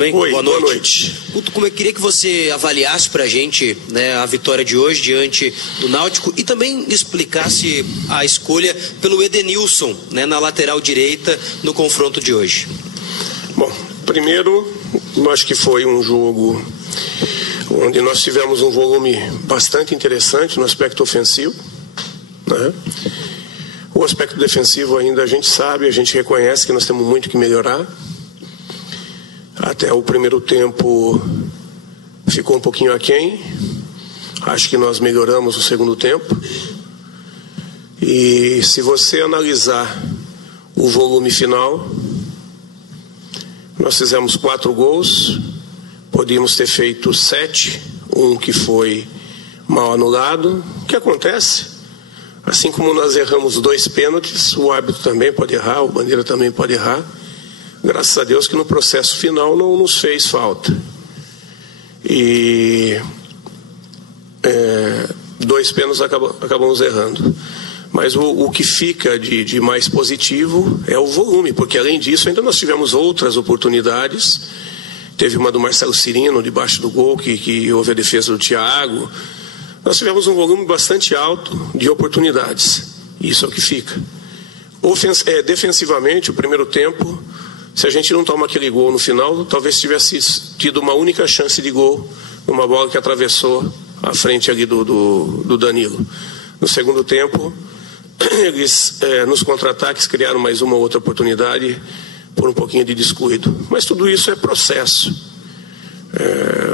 bem? Oi, boa noite. Guto, como eu queria que você avaliasse pra gente, né, a vitória de hoje diante do Náutico e também explicasse a escolha pelo Edenilson, né, na lateral direita no confronto de hoje. Bom, primeiro, eu acho que foi um jogo onde nós tivemos um volume bastante interessante no aspecto ofensivo, né? O aspecto defensivo ainda a gente sabe, a gente reconhece que nós temos muito que melhorar. Até o primeiro tempo ficou um pouquinho aquém. Acho que nós melhoramos no segundo tempo. E se você analisar o volume final, nós fizemos 4 gols, podíamos ter feito 7, um que foi mal anulado. O que acontece? Assim como nós erramos 2 pênaltis, o árbitro também pode errar, o Bandeira também pode errar. Graças a Deus que no processo final não nos fez falta. E 2 pênaltis acabamos errando. Mas o que fica de mais positivo é o volume, porque além disso ainda nós tivemos outras oportunidades. Teve uma do Marcelo Cirino debaixo do gol, que houve a defesa do Thiago. Nós tivemos um volume bastante alto de oportunidades. Isso é o que fica. Defensivamente, o primeiro tempo, se a gente não toma aquele gol no final, talvez tivesse tido uma única chance de gol, uma bola que atravessou a frente ali do Danilo. No segundo tempo, eles, nos contra-ataques, criaram mais uma ou outra oportunidade por um pouquinho de descuido. Mas tudo isso é processo.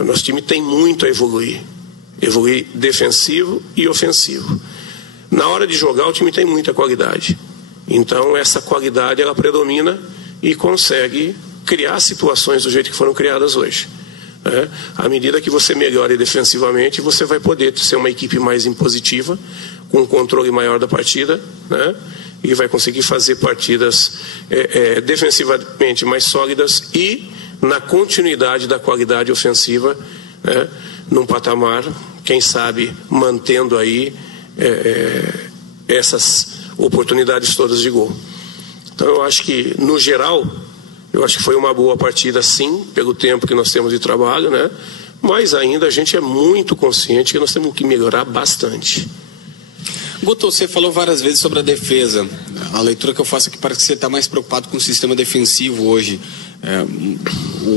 Nosso time tem muito a evoluir defensivo e ofensivo. Na hora de jogar, o time tem muita qualidade. Então, essa qualidade, ela predomina e consegue criar situações do jeito que foram criadas hoje. À medida que você melhore defensivamente, você vai poder ser uma equipe mais impositiva, com um controle maior da partida, né? E vai conseguir fazer partidas defensivamente mais sólidas e na continuidade da qualidade ofensiva, né? Num patamar, quem sabe, mantendo aí essas oportunidades todas de gol. Então eu acho que, no geral, eu acho que foi uma boa partida, sim, pelo tempo que nós temos de trabalho, né? Mas ainda a gente é muito consciente que nós temos que melhorar bastante. Guto, você falou várias vezes sobre a defesa. A leitura que eu faço aqui parece que você está mais preocupado com o sistema defensivo hoje,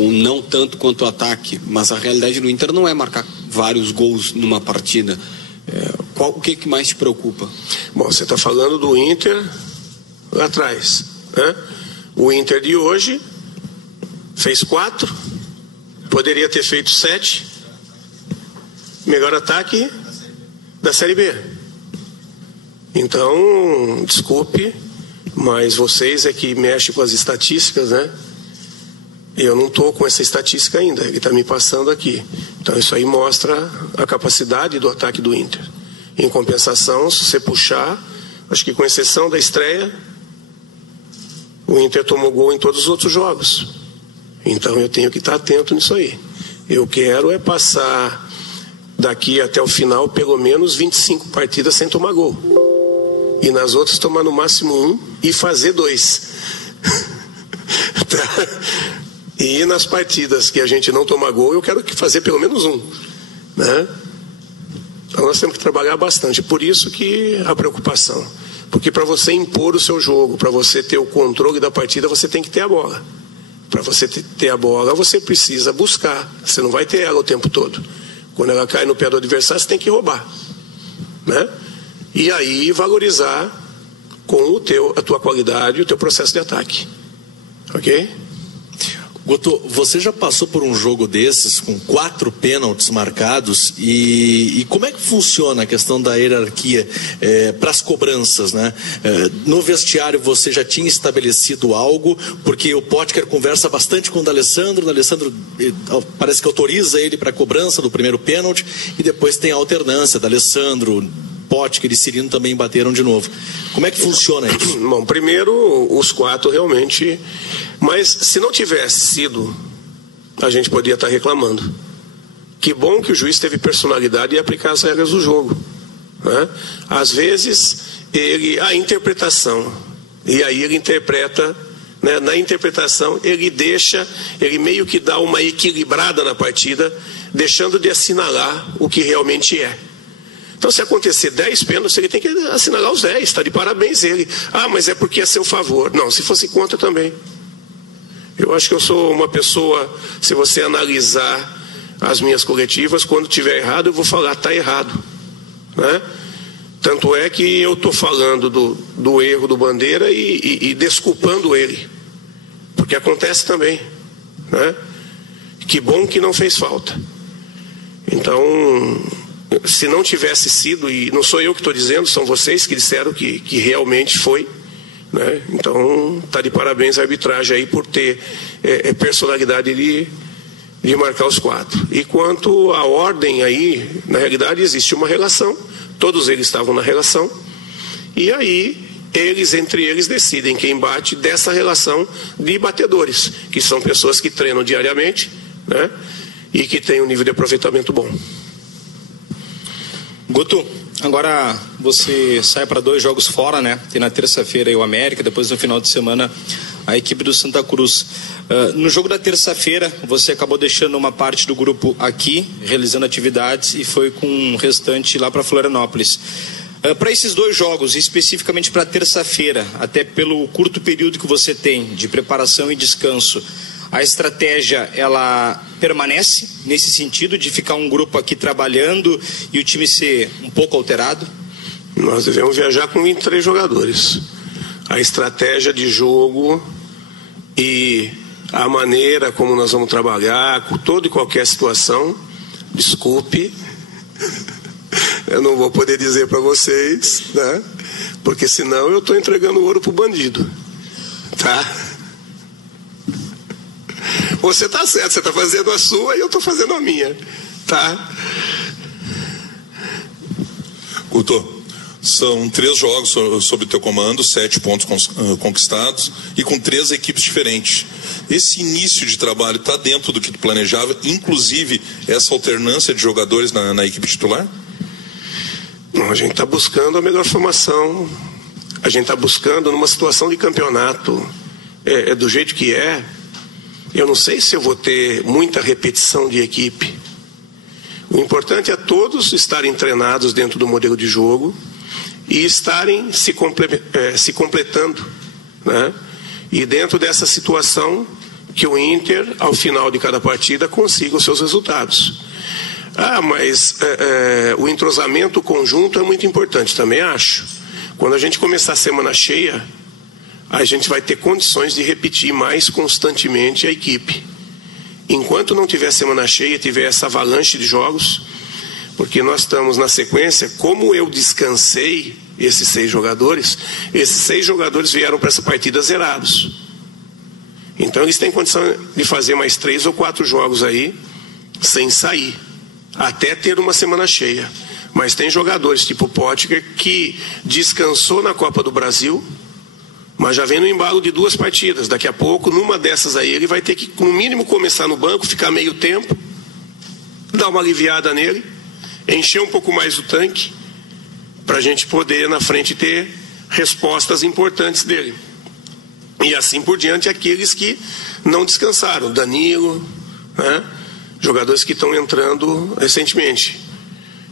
não tanto quanto o ataque, mas a realidade do Inter não é marcar vários gols numa partida. O que mais te preocupa? Bom, você está falando do Inter lá atrás, né? O Inter de hoje fez 4, poderia ter feito 7, melhor ataque da Série B. Então, desculpe, mas vocês é que mexem com as estatísticas, né? Eu não estou com essa estatística ainda, ele está me passando aqui. Então isso aí mostra a capacidade do ataque do Inter. Em compensação, se você puxar, acho que com exceção da estreia, o Inter tomou gol em todos os outros jogos. Então eu tenho que estar atento nisso aí. Eu quero passar daqui até o final pelo menos 25 partidas sem tomar gol. E nas outras tomar no máximo 1 e fazer 2. Tá? E nas partidas que a gente não toma gol, eu quero fazer pelo menos 1, né? Então nós temos que trabalhar bastante. Por isso que a preocupação. Porque para você impor o seu jogo, para você ter o controle da partida, você tem que ter a bola. Para você ter a bola, você precisa buscar. Você não vai ter ela o tempo todo. Quando ela cai no pé do adversário, você tem que roubar, né? E aí valorizar com a tua qualidade, o teu processo de ataque. Ok? Guto, você já passou por um jogo desses com 4 pênaltis marcados e como é que funciona a questão da hierarquia para as cobranças, né? No vestiário você já tinha estabelecido algo, porque o Potker conversa bastante com o D'Alessandro parece que autoriza ele para a cobrança do primeiro pênalti e depois tem a alternância, D'Alessandro, Potker e Cirino também bateram de novo. Como é que funciona isso? Bom, primeiro os 4 realmente, mas se não tivesse sido, a gente poderia estar reclamando. Que bom que o juiz teve personalidade e aplicar as regras do jogo, né? Às vezes a interpretação, e aí ele interpreta né, na interpretação, ele meio que dá uma equilibrada na partida, deixando de assinalar o que realmente é. Então, se acontecer 10 pênaltis, ele tem que assinalar os 10, está de parabéns ele. Ah, mas é porque é seu favor. Não, se fosse contra também. Eu acho que eu sou uma pessoa, se você analisar as minhas coletivas, quando tiver errado, eu vou falar, está errado, né? Tanto é que eu estou falando do erro do Bandeira e desculpando ele, porque acontece também, né? Que bom que não fez falta. Então, se não tivesse sido, e não sou eu que estou dizendo, são vocês que disseram que realmente foi, né? Então, está de parabéns a arbitragem aí por ter personalidade de marcar os 4. E quanto à ordem aí, na realidade existe uma relação, todos eles estavam na relação, e aí entre eles decidem quem bate dessa relação de batedores, que são pessoas que treinam diariamente, né? E que têm um nível de aproveitamento bom. Guto, agora você sai para 2 jogos fora, né? Tem na terça-feira aí o América, depois no final de semana a equipe do Santa Cruz. No jogo da terça-feira, você acabou deixando uma parte do grupo aqui, realizando atividades, e foi com o restante lá para Florianópolis. Para esses 2 jogos, especificamente para terça-feira, até pelo curto período que você tem de preparação e descanso, a estratégia, ela permanece nesse sentido de ficar um grupo aqui trabalhando e o time ser um pouco alterado? Nós devemos viajar com 23 jogadores. A estratégia de jogo e a maneira como nós vamos trabalhar, com toda e qualquer situação, desculpe, eu não vou poder dizer para vocês, né? Porque senão eu estou entregando ouro pro bandido, tá? Você está certo, você está fazendo a sua e eu estou fazendo a minha, tá? Guto, são 3 jogos sob o teu comando, 7 pontos conquistados e com 3 equipes diferentes. Esse início de trabalho está dentro do que tu planejava, inclusive essa alternância de jogadores na equipe titular? Não, a gente está buscando a melhor formação, a gente está buscando numa situação de campeonato, do jeito que é. Eu não sei se eu vou ter muita repetição de equipe. O importante é todos estarem treinados dentro do modelo de jogo e estarem se completando, né? E dentro dessa situação que o Inter, ao final de cada partida, consiga os seus resultados. Ah, mas o entrosamento conjunto é muito importante, também acho. Quando a gente começar a semana cheia, a gente vai ter condições de repetir mais constantemente a equipe. Enquanto não tiver semana cheia, tiver essa avalanche de jogos, porque nós estamos na sequência, como eu descansei esses 6 jogadores vieram para essa partida zerados. Então eles têm condição de fazer mais 3 ou 4 jogos aí, sem sair, até ter uma semana cheia. Mas tem jogadores tipo Potker que descansou na Copa do Brasil, mas já vem no embalo de 2 partidas. Daqui a pouco, numa dessas aí, ele vai ter que, no mínimo, começar no banco, ficar meio tempo, dar uma aliviada nele, encher um pouco mais o tanque, para a gente poder, na frente, ter respostas importantes dele. E assim por diante, aqueles que não descansaram. Danilo, né? Jogadores que estão entrando recentemente.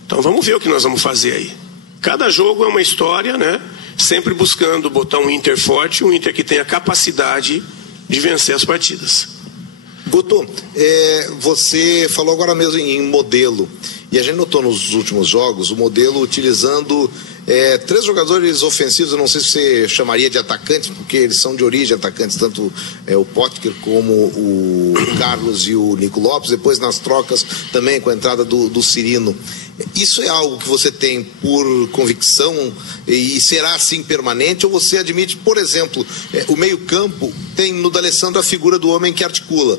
Então, vamos ver o que nós vamos fazer aí. Cada jogo é uma história, né? Sempre buscando botar um Inter forte, um Inter que tenha capacidade de vencer as partidas. Guto, você falou agora mesmo em modelo, e a gente notou nos últimos jogos o modelo utilizando 3 jogadores ofensivos. Eu não sei se você chamaria de atacantes, porque eles são de origem atacantes, tanto o Potker como o Carlos e o Nico Lopes, depois nas trocas também com a entrada do Cirino. Isso é algo que você tem por convicção e será assim permanente, ou você admite, por exemplo, o meio-campo tem no D'Alessandro a figura do homem que articula,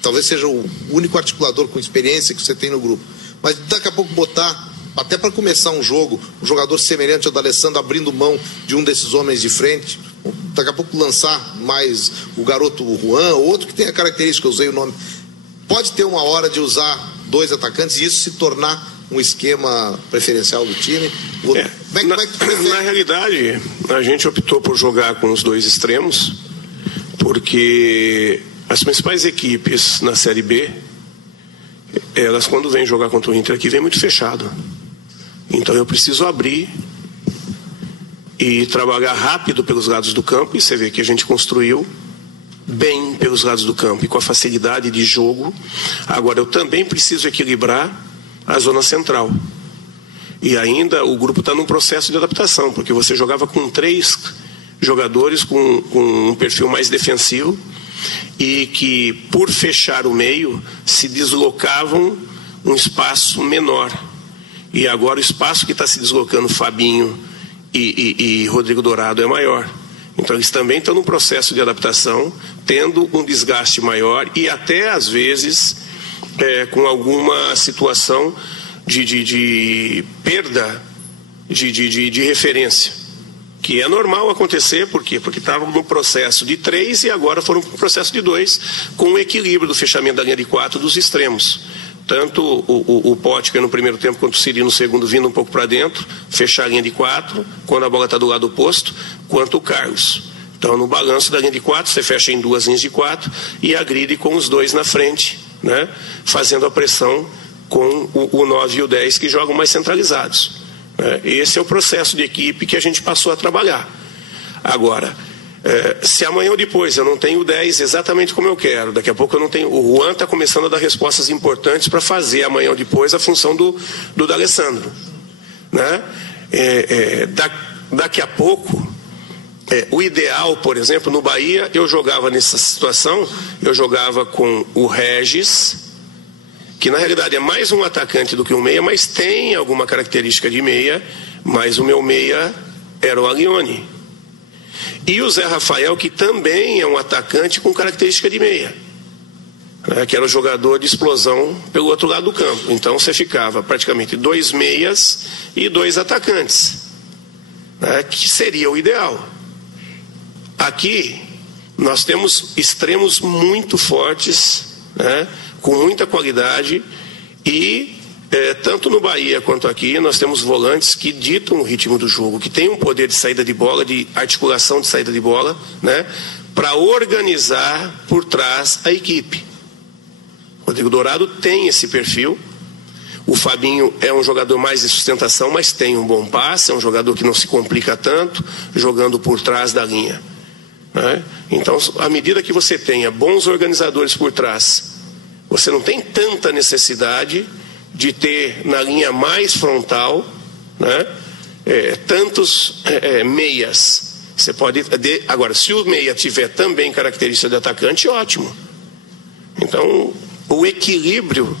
talvez seja o único articulador com experiência que você tem no grupo, mas daqui a pouco botar, até para começar um jogo, um jogador semelhante ao D'Alessandro abrindo mão de um desses homens de frente, daqui a pouco lançar mais o garoto Juan, ou outro que tem a característica, eu usei o nome, pode ter uma hora de usar 2 atacantes e isso se tornar um esquema preferencial do time? Na realidade, a gente optou por jogar com os 2 extremos, porque as principais equipes na Série B, elas quando vêm jogar contra o Inter aqui, vem muito fechado. Então eu preciso abrir e trabalhar rápido pelos lados do campo, e você vê que a gente construiu bem pelos lados do campo e com a facilidade de jogo. Agora eu também preciso equilibrar a zona central. E ainda o grupo está num processo de adaptação, porque você jogava com 3 jogadores com um perfil mais defensivo e que, por fechar o meio, se deslocavam um espaço menor. E agora o espaço que está se deslocando Fabinho e Rodrigo Dourado é maior. Então eles também estão num processo de adaptação, tendo um desgaste maior e até às vezes com alguma situação de perda de referência, que é normal acontecer. Por quê? Porque estavam no processo de 3 e agora foram para o processo de 2, com o equilíbrio do fechamento da linha de 4 dos extremos. Tanto o Potker no primeiro tempo quanto o Siri no segundo, vindo um pouco para dentro, fechar a linha de 4, quando a bola está do lado oposto, quanto o Carlos. Então, no balanço da linha de 4, você fecha em 2 linhas de 4 e agride com os 2 na frente, né? Fazendo a pressão com o 9 e o 10, que jogam mais centralizados. Esse é o processo de equipe que a gente passou a trabalhar. Agora, se amanhã ou depois eu não tenho o 10 exatamente como eu quero, daqui a pouco eu não tenho. O Juan está começando a dar respostas importantes para fazer amanhã ou depois a função do D'Alessandro, né? Daqui a pouco, o ideal, por exemplo, no Bahia, eu jogava nessa situação, eu jogava com o Regis, que na realidade é mais um atacante do que um meia, mas tem alguma característica de meia, mas o meu meia era o Aglione. E o Zé Rafael, que também é um atacante com característica de meia, que era o jogador de explosão pelo outro lado do campo. Então você ficava praticamente 2 meias e 2 atacantes, que seria o ideal. Aqui nós temos extremos muito fortes, com muita qualidade, e tanto no Bahia quanto aqui nós temos volantes que ditam o ritmo do jogo, que tem um poder de saída de bola, de articulação de saída de bola, para organizar por trás a equipe. O Rodrigo Dourado tem esse perfil. O Fabinho é um jogador mais de sustentação, mas tem um bom passe, é um jogador que não se complica tanto jogando por trás da linha, Então, à medida que você tenha bons organizadores por trás, você não tem tanta necessidade de ter na linha mais frontal, tantos meias. Você pode. Agora, se o meia tiver também característica de atacante, ótimo. Então, o equilíbrio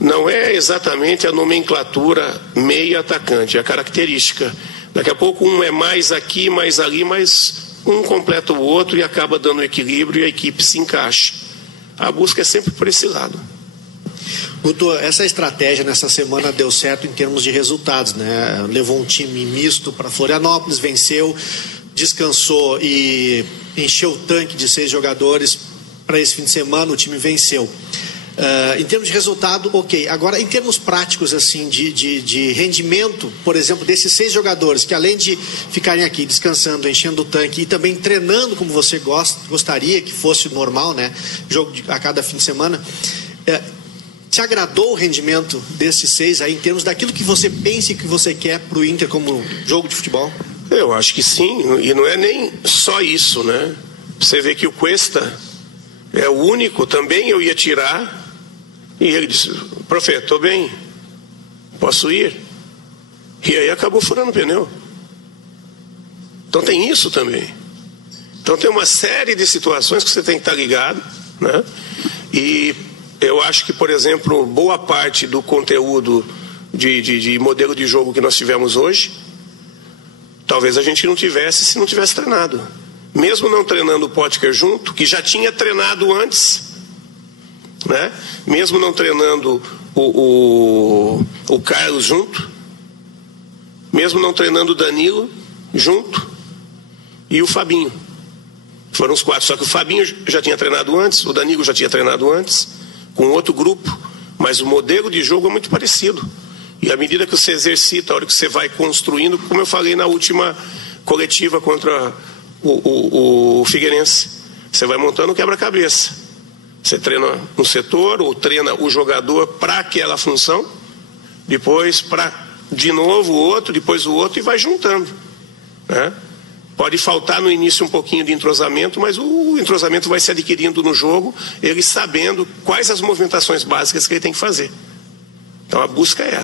não é exatamente a nomenclatura meia-atacante, é a característica. Daqui a pouco um é mais aqui, mais ali, mas um completa o outro e acaba dando equilíbrio e a equipe se encaixa. A busca é sempre por esse lado. Guto, essa estratégia nessa semana deu certo em termos de resultados, Levou um time misto para Florianópolis, venceu, descansou e encheu o tanque de 6 jogadores. Para esse fim de semana o time venceu. Em termos de resultado, ok. Agora, em termos práticos, assim, de rendimento, por exemplo, desses 6 jogadores, que além de ficarem aqui descansando, enchendo o tanque e também treinando como você gostaria que fosse normal, jogo a cada fim de semana, te agradou o rendimento desses 6 aí, em termos daquilo que você pensa e que você quer para o Inter como jogo de futebol? Eu acho que sim, e não é nem só isso, Você vê que o Cuesta é o único, também eu ia tirar. E ele disse: profeta, estou bem, posso ir? E aí acabou furando o pneu. Então tem isso também. Então tem uma série de situações que você tem que estar ligado, E eu acho que, por exemplo, boa parte do conteúdo de modelo de jogo que nós tivemos hoje, talvez a gente não tivesse se não tivesse treinado. Mesmo não treinando o Potker junto, que já tinha treinado antes, mesmo não treinando o Carlos junto, mesmo não treinando o Danilo junto e o Fabinho. Foram os 4, só que o Fabinho já tinha treinado antes, o Danilo já tinha treinado antes, com outro grupo, mas o modelo de jogo é muito parecido. E à medida que você exercita, a hora que você vai construindo, como eu falei na última coletiva contra o Figueirense, Você vai montando o quebra-cabeça. Você treina um setor ou treina o jogador para aquela função, depois para de novo o outro, depois o outro, e vai juntando, né? Pode faltar no início um pouquinho de entrosamento, mas o entrosamento vai se adquirindo no jogo, ele sabendo quais as movimentações básicas que ele tem que fazer. Então a busca é essa.